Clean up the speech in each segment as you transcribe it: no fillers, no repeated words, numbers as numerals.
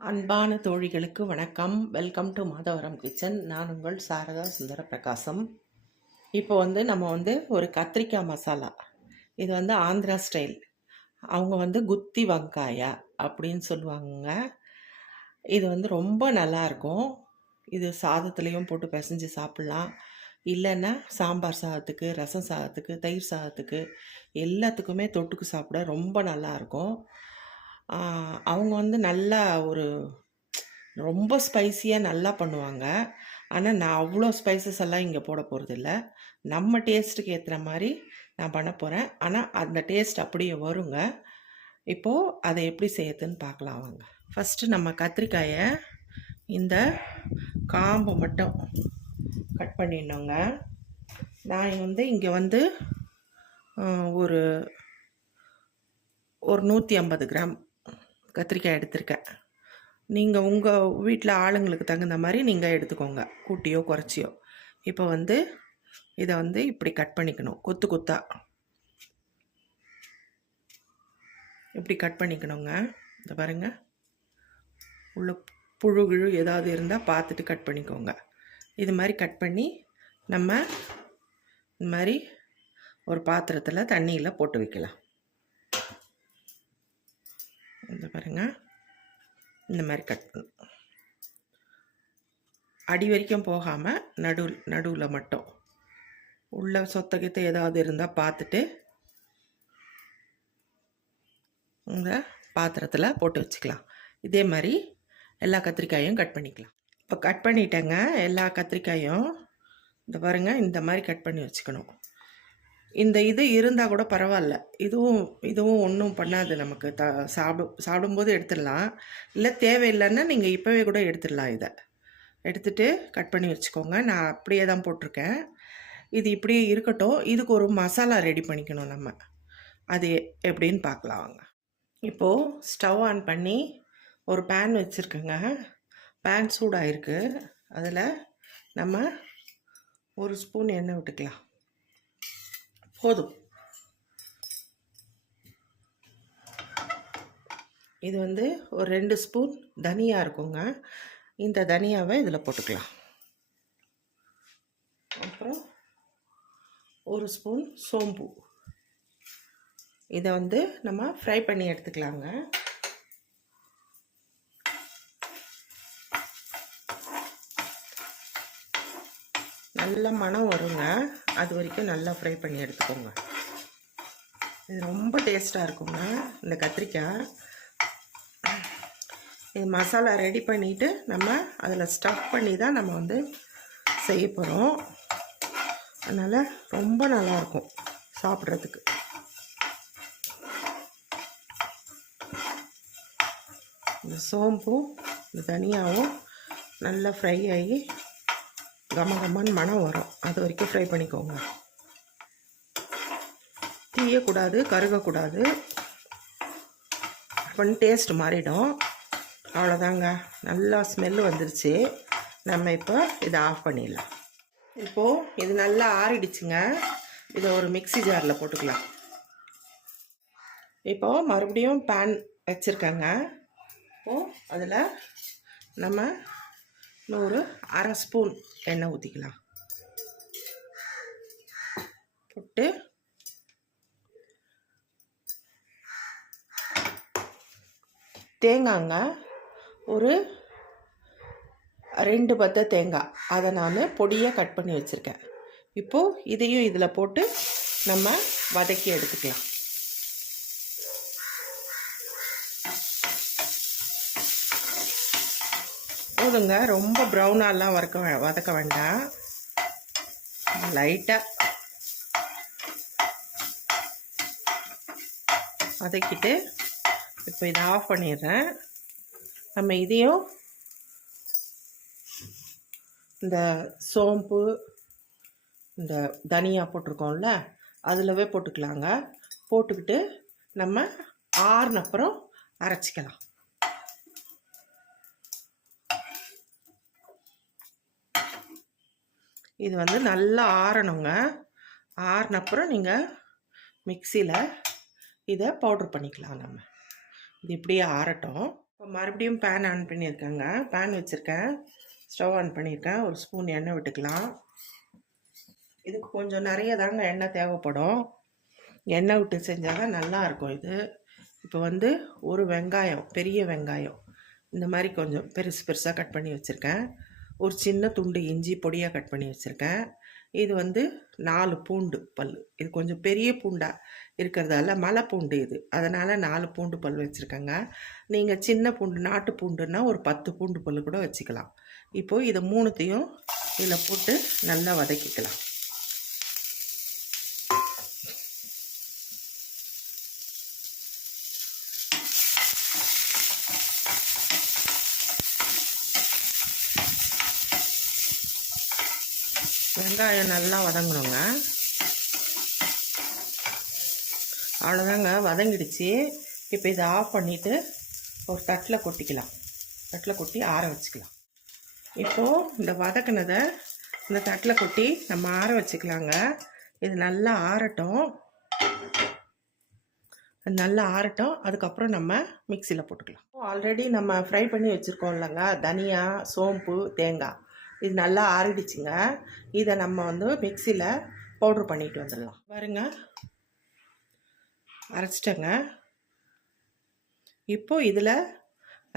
அன்பான தோழிகளுக்கு வணக்கம். Welcome to Madhavaram kitchen. நான் உங்கள் சாரதா சுந்தர பிரகாசம். இப்போ நம்ம ஒரு கத்திரிக்காய் மசாலா. இது ஆந்திரா ஸ்டைல். அவங்க குத்தி வங்காயா அப்படின்னு சொல்லுவாங்க. இது ரொம்ப நல்லாயிருக்கும். இது சாதத்துலேயும் போட்டு பிசைஞ்சு சாப்பிட்லாம். இல்லைன்னா சாம்பார் சாதத்துக்கு, ரசம் சாதத்துக்கு, தயிர் சாதத்துக்கு எல்லாத்துக்குமே தொட்டுக்கு சாப்பிட ரொம்ப நல்லாயிருக்கும். அவங்க நல்லா ரொம்ப ஸ்பைஸியாக நல்லா பண்ணுவாங்க. ஆனால் நான் அவ்வளோ ஸ்பைசஸ் எல்லாம் இங்கே போட போகிறதில்ல. நம்ம டேஸ்ட்டுக்கு ஏற்றுற மாதிரி நான் பண்ண போகிறேன். ஆனால் அந்த டேஸ்ட் அப்படியே வருங்க. இப்போது அதை எப்படி செய்யறதுன்னு பார்க்கலாம் வாங்க. ஃபஸ்ட்டு நம்ம கத்திரிக்காயை இந்த காம்பை மட்டும் கட் பண்ணிடணுங்க. நான் இங்கே ஒரு 150 கிராம் கத்திரிக்காய் எடுத்திருக்கேன். நீங்கள் உங்கள் வீட்டில் ஆளுங்களுக்கு தகுந்த மாதிரி நீங்கள் எடுத்துக்கோங்க, கூட்டியோ குறைச்சியோ. இப்போ இதை இப்படி கட் பண்ணிக்கணும். கொத்து கொத்தா இப்படி கட் பண்ணிக்கணுங்க. இதை பாருங்கள், உள்ள புழு கிழு ஏதாவது இருந்தால் பார்த்துட்டு கட் பண்ணிக்கோங்க. இது மாதிரி கட் பண்ணி நம்ம இந்த மாதிரி ஒரு பாத்திரத்தில் தண்ணியில் போட்டு வைக்கலாம். இந்த பாருங்கள், இந்த மாதிரி கட் பண்ணும். அடி வரைக்கும் போகாமல் நடுவில் மட்டும் உள்ள சொத்தகித்த ஏதாவது இருந்தால் பார்த்துட்டு இந்த பாத்திரத்தில் போட்டு வச்சுக்கலாம். இதே மாதிரி எல்லா கத்திரிக்காயும் கட் பண்ணிக்கலாம். இப்போ கட் பண்ணிட்டேங்க எல்லா கத்திரிக்காயும். இந்த பாருங்கள், இந்த மாதிரி கட் பண்ணி வச்சுக்கணும். இந்த இது இருந்தால் கூட பரவாயில்ல. இதுவும் ஒன்றும் பண்ணாது நமக்கு. சாப்பிடும்போது எடுத்துடலாம். இல்லை தேவையில்லைன்னா நீங்கள் இப்போவே கூட எடுத்துடலாம். இதை எடுத்துகிட்டு கட் பண்ணி வச்சுக்கோங்க. நான் அப்படியே தான் போட்டிருக்கேன். இது இப்படியே இருக்கட்டும். இதுக்கு ஒரு மசாலா ரெடி பண்ணிக்கணும் நம்ம. அது எப்படின்னு பார்க்கலாம் வாங்க. இப்போது ஸ்டவ் ஆன் பண்ணி ஒரு பேன் வச்சுருக்கேங்க. பேன் சூடாகிருக்கு. அதில் நம்ம ஒரு ஸ்பூன் எண்ணெய் விட்டுக்கலாம். போதும். இது ஒரு 2 ஸ்பூன் தனியா இருக்குங்க. இந்த தனியாவை இதில் போட்டுக்கலாம். அப்புறம் ஒரு ஸ்பூன் சோம்பு. இதை நம்ம ஃப்ரை பண்ணி எடுத்துக்கலாங்க. நல்ல மணம் வருங்க. அது வரைக்கும் நல்லா ஃப்ரை பண்ணி எடுத்துக்கோங்க. இது ரொம்ப டேஸ்ட்டாக இருக்குங்க இந்த கத்திரிக்காய். இது மசாலா ரெடி பண்ணிவிட்டு நம்ம அதில் ஸ்டஃப் பண்ணி தான் நம்ம செய்ய போகிறோம். அதனால் ரொம்ப நல்லாயிருக்கும் சாப்பிட்றதுக்கு. இந்த சோம்பும் இந்த தனியாவும் நல்லா ஃப்ரை ஆகி கமகமான மணம் வரும். அது வரைக்கும் ஃப்ரை பண்ணிக்கோங்க. தீயக்கூடாது, கருகக்கூடாது. பண்ணி டேஸ்ட் மாறிடும். அவ்வளோதாங்க. நல்லா ஸ்மெல்லு வந்துருச்சு. நம்ம இப்போ இதை ஆஃப் பண்ணிடலாம். இப்போது இது நல்லா ஆறிடுச்சுங்க. இதை ஒரு மிக்ஸி ஜாரில் போட்டுக்கலாம். இப்போது மறுபடியும் பேன் வச்சுருக்கேங்க. இப்போது அதில் நம்ம ஒரு அரை ஸ்பூன் எண்ணெய் ஊற்றிக்கலாம். போட்டு தேங்காய்ங்க, ஒரு 2 பத்தை தேங்காய், அதை நான் பொடியாக கட் பண்ணி வச்சுருக்கேன். இப்போது இதையும் இதில் போட்டு நம்ம வதக்கி எடுத்துக்கலாம். போதுங்க. ரொம்ப ப்ரௌனாலாம் வதக்க வேண்டாம். லைட்டாக வதக்கிட்டு இப்போ இதை ஆஃப் பண்ணிடுறேன். நம்ம இதையும் இந்த சோம்பு இந்த தனியா போட்டிருக்கோம்ல அதிலவே போட்டுக்கலாங்க. போட்டுக்கிட்டு நம்ம ஆறுனப்புறம் அரைச்சிக்கலாம். இது நல்லா ஆறணுங்க. ஆறினப்புறம் நீங்கள் மிக்சியில் இதை பவுட்ரு பண்ணிக்கலாம். நம்ம இது இப்படியே ஆறட்டும். இப்போ மறுபடியும் பேன் ஆன் பண்ணியிருக்கேங்க. பேன் வச்சுருக்கேன், ஸ்டவ் ஆன் பண்ணியிருக்கேன். ஒரு ஸ்பூன் எண்ணெய் விட்டுக்கலாம். இதுக்கு கொஞ்சம் நிறைய தாங்க எண்ணெய் தேவைப்படும். எண்ணெய் விட்டு செஞ்சால் தான் நல்லாயிருக்கும் இது. இப்போ வந்து ஒரு வெங்காயம், பெரிய வெங்காயம் இந்த மாதிரி கொஞ்சம் பெருசு பெருசாக கட் பண்ணி வச்சுருக்கேன். ஒரு சின்ன துண்டு இஞ்சி பொடியாக கட் பண்ணி வச்சுருக்கேன். இது வந்து 4 பூண்டு பல். இது கொஞ்சம் பெரிய பூண்டாக இருக்கிறதால மலை பூண்டு இது, அதனால் 4 பூண்டு பல் வச்சுருக்கேங்க. நீங்கள் சின்ன பூண்டு நாட்டு பூண்டுன்னா ஒரு 10 பூண்டு பல் கூட வச்சுக்கலாம். இப்போது இதை 3த்தையும் இதில் போட்டு நல்லா வதக்கிக்கலாம். வெங்காயம் நல்லா வதங்கணுங்க. அவ்வளோதாங்க, வதங்கிடுச்சு. இப்போ இதை ஆஃப் பண்ணிவிட்டு ஒரு தட்டில் கொட்டிக்கலாம். தட்டில் கொட்டி ஆற வச்சுக்கலாம். இப்போது இந்த வதக்கினதை இந்த தட்டில் கொட்டி நம்ம ஆற வச்சுக்கலாங்க. இது நல்லா ஆறட்டும். நல்லா ஆறட்டும். அதுக்கப்புறம் நம்ம மிக்சியில் போட்டுக்கலாம். ஆல்ரெடி நம்ம ஃப்ரை பண்ணி வச்சுருக்கோம் இல்லைங்க, தனியா, சோம்பு, தேங்காய், இது நல்லா ஆறிடுச்சுங்க. இதை நம்ம வந்து மிக்சியில் பவுட்ரு பண்ணிட்டு வந்துடலாம். பாருங்க, அரைச்சிட்டேங்க. இப்போது இதில்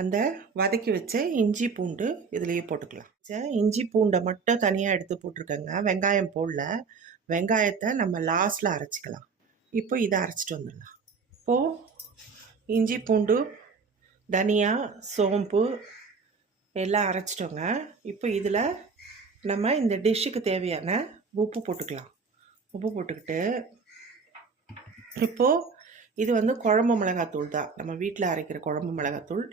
அந்த வதக்கி வச்ச இஞ்சி பூண்டு இதுலேயே போட்டுக்கலாம். இஞ்சி பூண்டை மட்டும் தனியாக எடுத்து போட்டிருக்கேங்க, வெங்காயம் போடல. வெங்காயத்தை நம்ம லாஸ்ட்டில் அரைச்சிக்கலாம். இப்போ இதை அரைச்சிட்டு வந்துடலாம். இப்போது இஞ்சி பூண்டு, தனியா, சோம்பு எல்லாம் அரைச்சிட்டோங்க. இப்போ இதில் நம்ம இந்த டிஷ்ஷுக்கு தேவையான உப்பு போட்டுக்கலாம். உப்பு போட்டுக்கிட்டு இப்போது இது வந்து குழம்பு மிளகாத்தூள் தான், நம்ம வீட்டில் அரைக்கிற குழம்பு மிளகாத்தூள்.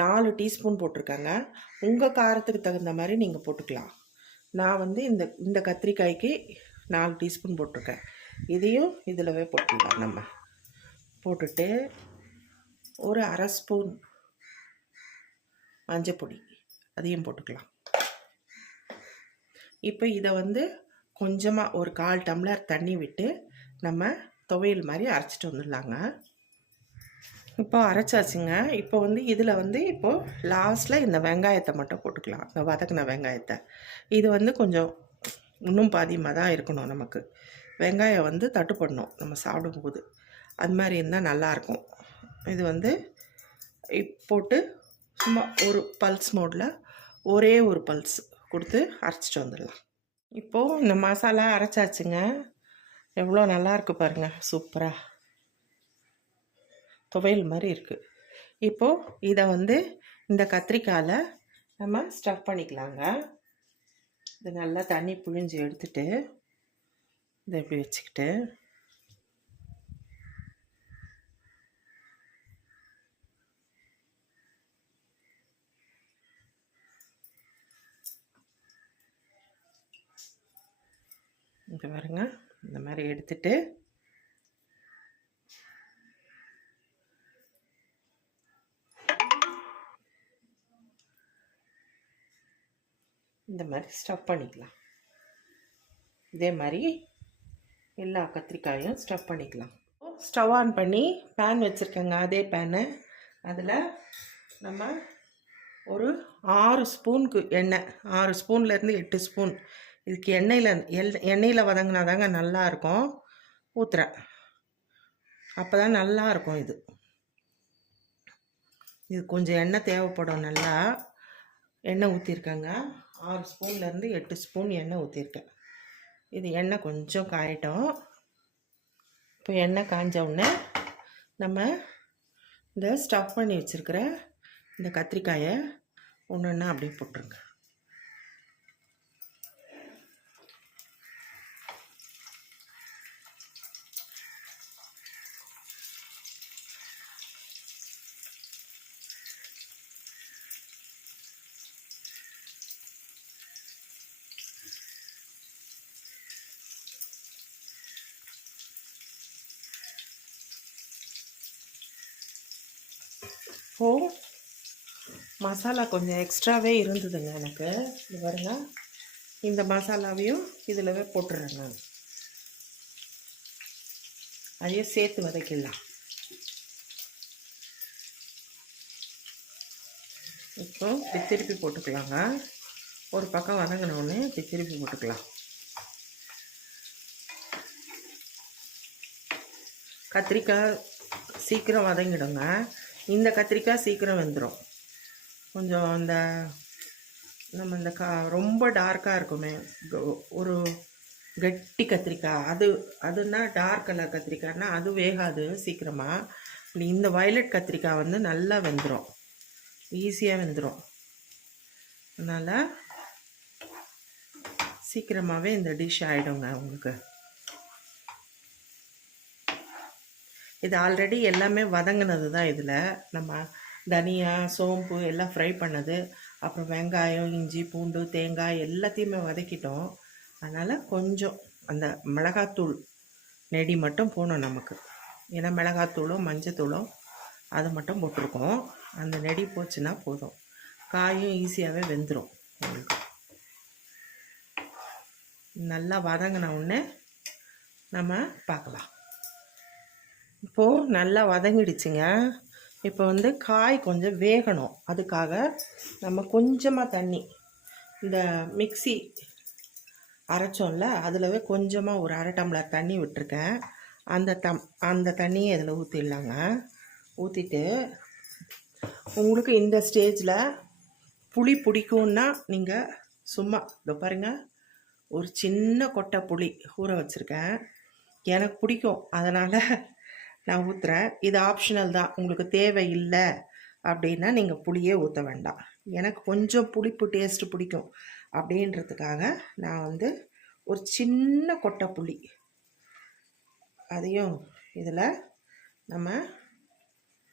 4 டீஸ்பூன் போட்டிருக்காங்க. உங்கள் காரத்துக்கு தகுந்த மாதிரி நீங்கள் போட்டுக்கலாம். நான் வந்து இந்த கத்திரிக்காய்க்கு 4 டீஸ்பூன் போட்டிருக்கேன். இதையும் இதிலவே போட்டுக்கலாம். நம்ம போட்டுட்டு ஒரு அரை ஸ்பூன் மஞ்சப்பொடி அதையும் போட்டுக்கலாம். இப்போ இதை வந்து கொஞ்சமாக ஒரு 1/4 டம்ளர் தண்ணி விட்டு நம்ம துவையல் மாதிரி அரைச்சிட்டு வந்துடலாங்க. இப்போ அரைச்சாச்சுங்க. இப்போ வந்து இதில் வந்து இப்போது லாஸ்ட்டில் இந்த வெங்காயத்தை மட்டும் போட்டுக்கலாம், இந்த வதக்கின வெங்காயத்தை. இது வந்து கொஞ்சம் இன்னும் பாதியமாக தான் இருக்கணும். நமக்கு வெங்காயம் வந்து தட்டுப்படணும் நம்ம சாப்பிடும்போது. அது மாதிரி இருந்தால் நல்லாயிருக்கும். இது வந்து போட்டு சும்மா ஒரு பல்ஸ் மோடில் ஒரே ஒரு பல்ஸ் கொடுத்து அரைச்சிட்டு வந்துடலாம். இப்போது இந்த மசாலா அரைச்சாச்சுங்க. எவ்வளோ நல்லாயிருக்கு பாருங்கள், சூப்பராக துவையல் மாதிரி இருக்குது. இப்போது இதை வந்து இந்த கத்திரிக்காயில் நம்ம ஸ்டஃப் பண்ணிக்கலாங்க. இது நல்லா தண்ணி புழிஞ்சு எடுத்துட்டு இதை இப்படி வச்சுக்கிட்டு இங்கே பாருங்க, இந்த மாதிரி எடுத்துட்டு இந்த மாதிரி ஸ்டஃப் பண்ணிக்கலாம். இதே மாதிரி எல்லா கத்திரிக்காயும் ஸ்டஃப் பண்ணிக்கலாம். ஸ்டவ் ஆன் பண்ணி பேன் வச்சுருக்கேங்க. அதே பேனு, அதில் நம்ம ஒரு 6 ஸ்பூனுக்கு எண்ணெய், 6 ஸ்பூன்லேருந்து 8 ஸ்பூன் இதுக்கு எண்ணெயில் வதங்கினா தாங்க நல்லாயிருக்கும். ஊற்றுறேன், அப்போ தான் நல்லாயிருக்கும். இது கொஞ்சம் எண்ணெய் தேவைப்படும். நல்லா எண்ணெய் ஊற்றிருக்கேங்க. 6 ஸ்பூன்லேருந்து 8 ஸ்பூன் எண்ணெய் ஊற்றிருக்கேன். இது எண்ணெய் கொஞ்சம் காயட்டும். இப்போ எண்ணெய் காய்ஞ்ச உடனே நம்ம இந்த ஸ்டஃப் பண்ணி வச்சுருக்கிற இந்த கத்திரிக்காயை ஒன்று ஒன்றா அப்படியே போட்டுருங்க. இப்போது மசாலா கொஞ்சம் எக்ஸ்ட்ராவே இருந்ததுங்க எனக்கு. இது பாருங்க, இந்த மசாலாவையும் இதில் போட்டுறேன் நான். அதையும் சேர்த்து வதக்கிடலாம். இப்போ இப்படி திருப்பி போட்டுக்கலாங்க. ஒரு பக்கம் வதங்கினோடனே இப்படி திருப்பி போட்டுக்கலாம். கத்திரிக்காய் சீக்கிரம் வதங்கிடுங்க. இந்த கத்திரிக்காய் சீக்கிரம் வெந்துடும். கொஞ்சம் அந்த நம்ம இந்த ரொம்ப டார்க்காக இருக்குமே ஒரு கட்டி கத்திரிக்காய், அதுனா டார்க் கலர் கத்திரிக்காய்னா அது வேகாது சீக்கிரமாக. இந்த வயலட் கத்திரிக்காய் வந்து நல்லா வெந்துடும், ஈஸியாக வெந்துடும். அதனால் சீக்கிரமாகவே இந்த டிஷ் ஆகிடுங்க உங்களுக்கு. இது ஆல்ரெடி எல்லாமே வதங்கினது தான். இதில் நம்ம தனியா சோம்பு எல்லாம் ஃப்ரை பண்ணது, அப்புறம் வெங்காயம் இஞ்சி பூண்டு தேங்காய் எல்லாத்தையுமே வதக்கிட்டோம். அதனால் கொஞ்சம் அந்த மிளகாத்தூள் நெடி மட்டும் போகணும் நமக்கு. ஏன்னா மிளகாத்தூளும் மஞ்சத்தூளும் அது மட்டும் போட்டிருக்கோம். அந்த நெடி போச்சுன்னா போதும், காயும் ஈஸியாகவே வெந்துடும் உங்களுக்கு. நல்லா வதங்கின உடனே நம்ம பார்க்கலாம். இப்போது நல்லா வதங்கிடுச்சுங்க. இப்போ வந்து காய் கொஞ்சம் வேகணும். அதுக்காக நம்ம கொஞ்சமாக தண்ணி, இந்த மிக்ஸி அரைச்சோம்ல அதிலவே கொஞ்சமாக ஒரு 1/2 டம்ளர் தண்ணி விட்டுருக்கேன். அந்த தண்ணியை இதில் ஊற்றிடலாங்க. ஊற்றிட்டு உங்களுக்கு இந்த ஸ்டேஜில் புளி பிடிக்கும்னா நீங்கள் சும்மா இதோ பாருங்கள், ஒரு சின்ன கொட்டை புளி ஊற வச்சுருக்கேன். எனக்கு பிடிக்கும், அதனால் நான் ஊற்றுறேன். இது ஆப்ஷனல் தான், உங்களுக்கு தேவை இல்லை அப்படின்னா நீங்கள் புளியே ஊற்ற வேண்டாம். எனக்கு கொஞ்சம் புளிப்பு டேஸ்ட்டு பிடிக்கும் அப்படின்றதுக்காக நான் வந்து ஒரு சின்ன கொட்டை புளி அதையும் இதில் நம்ம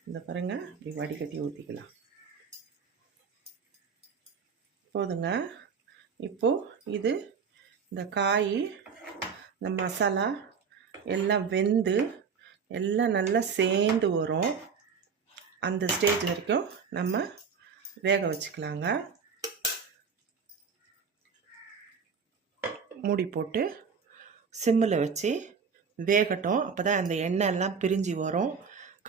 இந்த பாருங்க இப்படி வடிகட்டி ஊற்றிக்கலாம். போதுங்க. இப்போது இது இந்த காய் இந்த மசாலா எல்லாம் வெந்து எல்லாம் நல்லா சேர்ந்து வரும். அந்த ஸ்டேஜ் வரைக்கும் நம்ம வேக வச்சுக்கலாங்க. மூடி போட்டு சிம்மில் வச்சு வேகட்டும். அப்போ தான் அந்த எண்ணெய் எல்லாம் பிரிஞ்சு வரும்,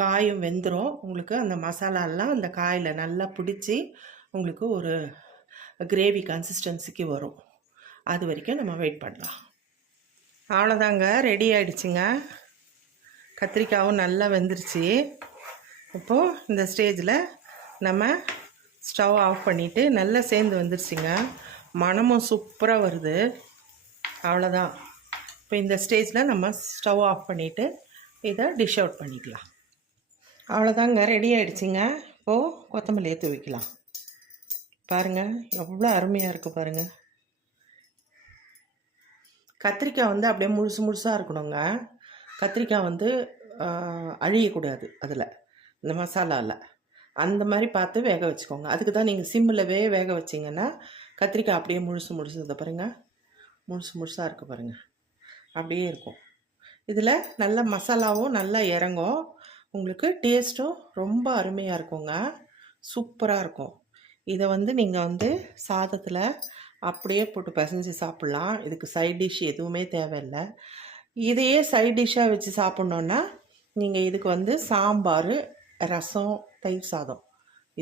காயும் வெந்துடும். உங்களுக்கு அந்த மசாலாலாம் அந்த காயில் நல்லா பிடிச்சி உங்களுக்கு ஒரு கிரேவி கன்சிஸ்டன்சிக்கு வரும். அது வரைக்கும் நம்ம வெயிட் பண்ணலாம். அவ்வளோதாங்க, ரெடி ஆகிடுச்சுங்க. கத்திரிக்காயும் நல்லா வெந்துருச்சு. இப்போது இந்த ஸ்டேஜில் நம்ம ஸ்டவ் ஆஃப் பண்ணிவிட்டு நல்லா சேர்ந்து வந்துருச்சுங்க. மணமும் சூப்பராக வருது. அவ்வளோதான். இப்போ இந்த ஸ்டேஜில் நம்ம ஸ்டவ் ஆஃப் பண்ணிவிட்டு இதை டிஷ் அவுட் பண்ணிக்கலாம். அவ்வளோதாங்க, ரெடி ஆகிடுச்சிங்க. இப்போது கொத்தமல்லியை தூவிக்கலாம். பாருங்கள் எவ்வளோ அருமையாக இருக்குது பாருங்கள். கத்திரிக்காய் வந்து அப்படியே முழுசு முழுசாக இருக்கணுங்க. கத்திரிக்காய் வந்து அழியக்கூடாது அதில், இந்த மசாலாவில். அந்த மாதிரி பார்த்து வேக வச்சுக்கோங்க. அதுக்கு தான் நீங்கள் சிம்மில் வேக வச்சிங்கன்னா கத்திரிக்காய் அப்படியே முழுசு இதை பாருங்கள், முழுசு முழுசாக இருக்குது பாருங்கள், அப்படியே இருக்கும். இதில் நல்ல மசாலாவும் நல்லா இறங்கும். உங்களுக்கு டேஸ்ட்டும் ரொம்ப அருமையாக இருக்குங்க, சூப்பராக இருக்கும். இதை வந்து நீங்கள் வந்து சாதத்தில் அப்படியே போட்டு பிசைஞ்சு சாப்பிட்லாம். இதுக்கு சைட் டிஷ் எதுவுமே தேவையில்லை. இதையே சைட் டிஷ்ஷாக வச்சு சாப்பிட்ணுன்னா நீங்கள் இதுக்கு வந்து சாம்பார், ரசம், தயிர் சாதம்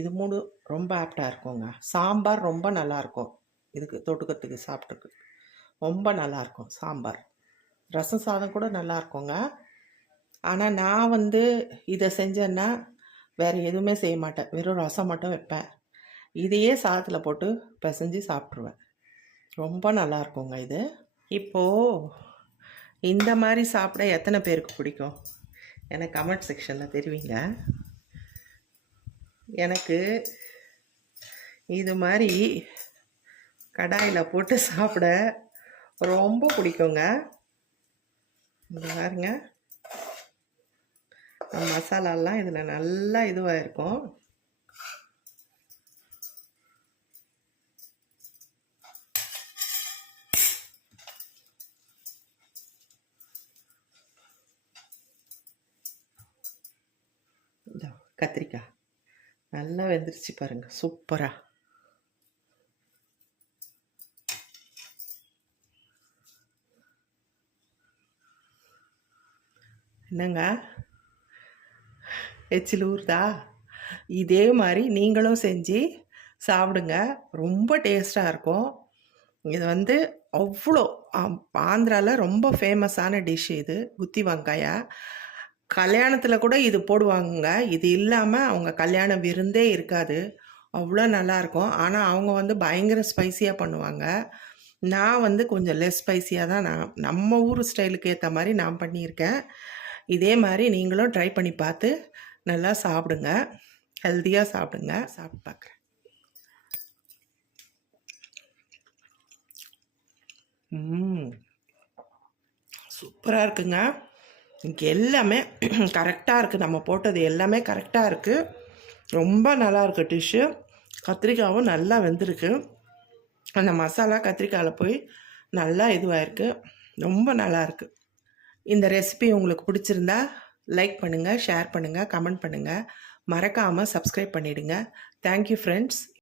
இது 3 ரொம்ப ஆப்டாக இருக்குங்க. சாம்பார் ரொம்ப நல்லாயிருக்கும், இதுக்கு தொட்டுக்கிறதுக்கு சாப்பிட்ருக்கு ரொம்ப நல்லாயிருக்கும் சாம்பார். ரசம் சாதம் கூட நல்லா இருக்குங்க. ஆனால் நான் வந்து இதை செஞ்சேன்னா வேறு எதுவுமே செய்ய மாட்டேன், வெறும் ரசம் மட்டும் வைப்பேன். இதையே சாதத்தில் போட்டு பிசைஞ்சு சாப்பிட்ருவேன். ரொம்ப நல்லா இருக்குங்க இது. இப்போது இந்த மாதிரி சாப்பிட எத்தனை பேருக்கு பிடிக்கும் எனக்கு கமெண்ட் செக்ஷனில் தெரிவிங்க. எனக்கு இது மாதிரி கடாயில் போட்டு சாப்பிட ரொம்ப பிடிக்குங்க. இது பாருங்க, மசாலாலாம் இதில் நல்லா இதுவாக இருக்கும். கத்திரிக்காய் நல்லா வெந்துருச்சு பாருங்கள், சூப்பராக. என்னங்க எச்சில் ஊறுதா? இதே மாதிரி நீங்களும் செஞ்சு சாப்பிடுங்க. ரொம்ப டேஸ்ட்டாக இருக்கும். இது வந்து அவ்வளோ ஆந்திரால ரொம்ப ஃபேமஸான டிஷ் இது. குத்தி வங்காயா. கல்யாணத்தில் கூட இது போடுவாங்கங்க. இது இல்லாமல் அவங்க கல்யாண விருந்தே இருக்காது. அவ்வளோ நல்லாயிருக்கும். ஆனால் அவங்க வந்து பயங்கர ஸ்பைசியாக பண்ணுவாங்க. நான் வந்து கொஞ்சம் லெஸ் ஸ்பைசியாக தான் நம்ம ஊர் ஸ்டைலுக்கு ஏற்ற மாதிரி நான் பண்ணியிருக்கேன். இதே மாதிரி நீங்களும் ட்ரை பண்ணி பார்த்து நல்லா சாப்பிடுங்க. ஹெல்த்தியாக சாப்பிடுங்க. சாப்பிட்டு பார்க்குறேன். சூப்பராக இருக்குங்க. இங்கே எல்லாமே கரெக்டாக இருக்குது. நம்ம போட்டது எல்லாமே கரெக்டாக இருக்குது. ரொம்ப நல்லா இருக்குது டிஷ்ஷு. கத்திரிக்காயும் நல்லா வெந்திருக்கு. அந்த மசாலா கத்திரிக்காயில் போய் நல்லா இதுவாகிருக்கு. ரொம்ப நல்லாயிருக்கு. இந்த ரெசிபி உங்களுக்கு பிடிச்சிருந்தா லைக் பண்ணுங்கள், ஷேர் பண்ணுங்கள், கமெண்ட் பண்ணுங்கள். மறக்காமல் சப்ஸ்கிரைப் பண்ணிவிடுங்க. Thank you friends.